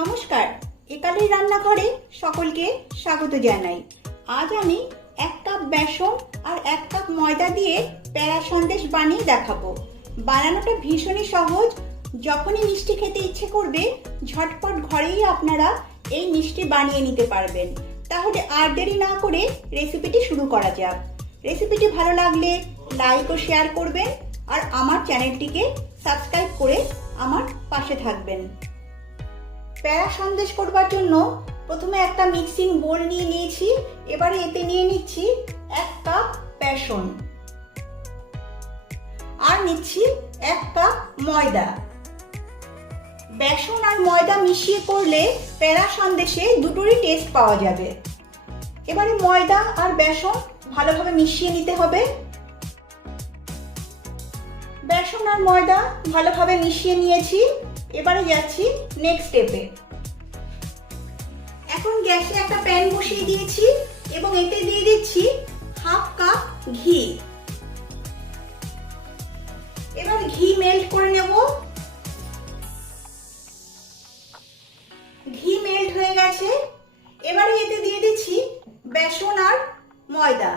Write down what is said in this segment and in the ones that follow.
নমস্কার। একালের রান্নাঘরে সকলকে স্বাগত জানাই। আজ আমি এক কাপ বেসন আর এক কাপ ময়দা দিয়ে প্যারা সন্দেশ বানিয়ে দেখাবো। বানানোটা ভীষণই সহজ। যখনই মিষ্টি খেতে ইচ্ছে করবে, ঝটপট ঘরেই আপনারা এই মিষ্টি বানিয়ে নিতে পারবেন। তাহলে আর দেরি না করে রেসিপিটি শুরু করা যাক। রেসিপিটি ভালো লাগলে লাইক ও শেয়ার করবেন আর আমার চ্যানেলটিকে সাবস্ক্রাইব করে আমার পাশে থাকবেন। প্যারা সন্দেশ করবার জন্য প্রথমে একটা মিক্সিং বোল নিয়ে নিয়েছি, এবারে এতে নিয়ে নিচ্ছি এক কাপ বেসন। আর নিচ্ছি এক কাপ ময়দা। বেসন আর ময়দা মিশিয়ে করলে প্যারা সন্দেশে দুটোরই টেস্ট পাওয়া যাবে। এবারে ময়দা আর বেসন ভালোভাবে মিশিয়ে নিতে হবে। বেসন আর ময়দা ভালোভাবে মিশিয়ে নিয়েছি। এবারে যাচ্ছি নেক্সট স্টেপে এখন গ্যাসে একটা প্যান বসিয়ে দিয়েছি এবং এতে দিয়ে দিচ্ছি হাফ কাপ ঘি। এবার ঘি মেল্ট করে নেব। ঘি মেল্ট হয়ে গেছে। এবারে এতে দিয়ে দিচ্ছি বেসন আর ময়দা।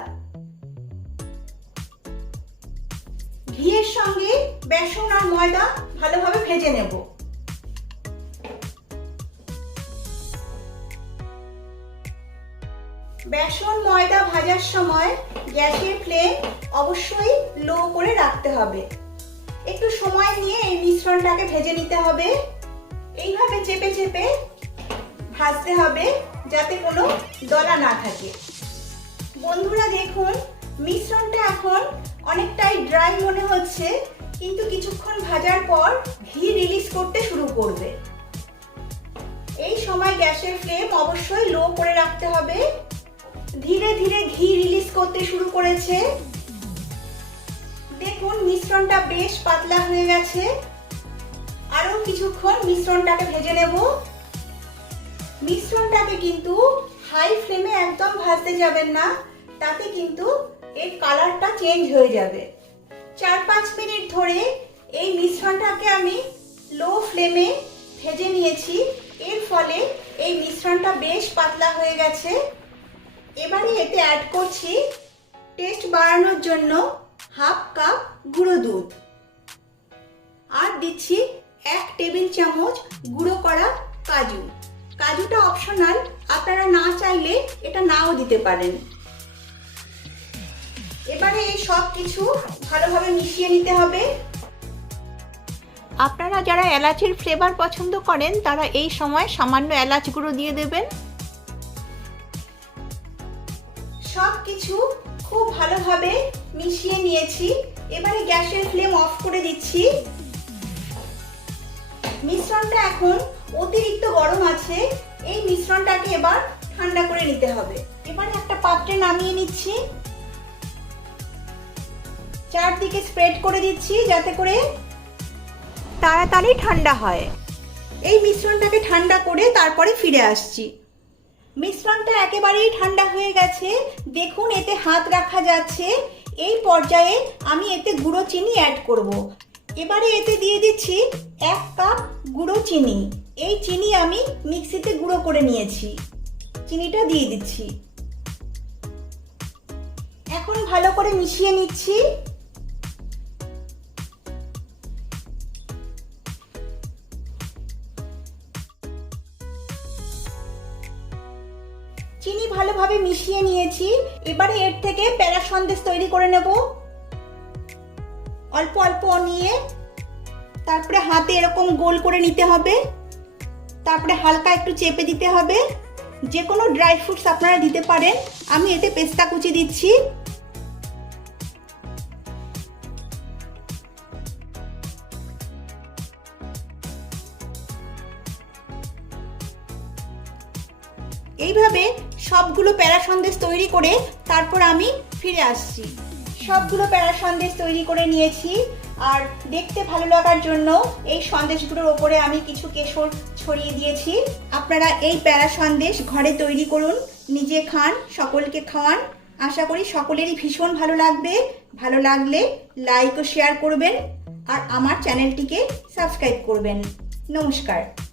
ঘিয়ের সঙ্গে বেসন আর ময়দা ভালোভাবে ভেজে নেব। বেসন ময়দা ভাজার সময় গ্যাসের ফ্লেম অবশ্যই লো করে রাখতে হবে। একটু সময় নিয়ে এই মিশ্রণটাকে ভেজে নিতে হবে। এইভাবে চেপে চেপে ভাজতে হবে যাতে কোনো দলা না থাকে। বন্ধুরা দেখুন, মিশ্রণটা এখন অনেকটাই ড্রাই মনে হচ্ছে, কিন্তু কিছুক্ষণ ভাজার পর ঘি রিলিজ করতে শুরু করবে। এই সময় গ্যাসের ফ্লেম অবশ্যই লো করে রাখতে হবে। ধীরে ধীরে ঘি রিলিজ করতে শুরু করেছে। দেখুন, মিশ্রণটা বেশ পাতলা হয়ে গেছে। আরও কিছুক্ষণ মিশ্রণটাকে ভেজে নেব। মিশ্রণটাকে কিন্তু হাই ফ্লেমে একদম ভাজতে যাবেন না, তাতে কিন্তু এর কালারটা চেঞ্জ হয়ে যাবে। চার পাঁচ মিনিট ধরে এই মিশ্রণটাকে আমি লো ফ্লেমে ভেজে নিয়েছি। এর ফলে এই মিশ্রণটা বেশ পাতলা হয়ে গেছে। এবারে এতে অ্যাড করছি টেস্ট বাড়ানোর জন্য হাফ কাপ গুঁড়ো দুধ। আর দিচ্ছি এক টেবিল চামচ গুঁড়ো করা কাজু। কাজুটা অপশনাল আপনারা না চাইলে এটা নাও দিতে পারেন। এবারে এই সব কিছু ভালোভাবে মিশিয়ে নিতে হবে। আপনারা যারা এলাচের ফ্লেভার পছন্দ করেন, তারা এই সময় সামান্য এলাচ গুঁড়ো দিয়ে দেবেন। কিছু খুব ভালোভাবে মিশিয়ে নিয়েছি। এবারে গ্যাসের ফ্লেম অফ করে দিচ্ছি। মিশ্রণটা এখন অতিরিক্ত গরম আছে। এই মিশ্রণটাকে এবার ঠান্ডা করে নিতে হবে। এবার একটা পাত্রে নামিয়ে নিচ্ছি। চারদিকে স্প্রেড করে দিচ্ছি যাতে করে তাড়াতাড়ি ঠান্ডা হয়। এই মিশ্রণটাকে ঠান্ডা করে তারপরে ফিরে আসছি। মিশ্রণটা একেবারেই ঠান্ডা হয়ে গেছে। দেখুন, এতে হাত রাখা যাচ্ছে। এই পর্যায়ে আমি এতে গুঁড়ো চিনি অ্যাড করব। এবারে এতে দিয়ে দিচ্ছি এক কাপ গুঁড়ো চিনি। এই চিনি আমি মিক্সিতে গুঁড়ো করে নিয়েছি। চিনিটা দিয়ে দিচ্ছি। এখন ভালো করে মিশিয়ে নিচ্ছি। চিনি ভালোভাবে মিশিয়ে নিয়েছি। এবারে এর থেকে প্যারা সন্দেশ তৈরি করে নেব। অল্প অল্প নিয়ে তারপরে হাতে এরকম গোল করে নিতে হবে। তারপরে হালকা একটু চেপে দিতে হবে। যে কোনো ড্রাই ফ্রুটস আপনারা দিতে পারেন। আমি এতে পেস্তা কুচি দিচ্ছি। এইভাবে সবগুলো প্যারা সন্দেশ তৈরি করে তারপর আমি ফিরে আসছি। সবগুলো প্যারা সন্দেশ তৈরি করে নিয়েছি আর দেখতে ভালো লাগার জন্য এই সন্দেশগুলোর ওপরে আমি কিছু কেশর ছড়িয়ে দিয়েছি। আপনারা এই প্যারা সন্দেশ ঘরে তৈরি করুন, নিজে খান, সকলকে খাওয়ান। আশা করি সকলেরই ভীষণ ভালো লাগবে। ভালো লাগলে লাইক ও শেয়ার করবেন আর আমার চ্যানেলটিকে সাবস্ক্রাইব করবেন। নমস্কার।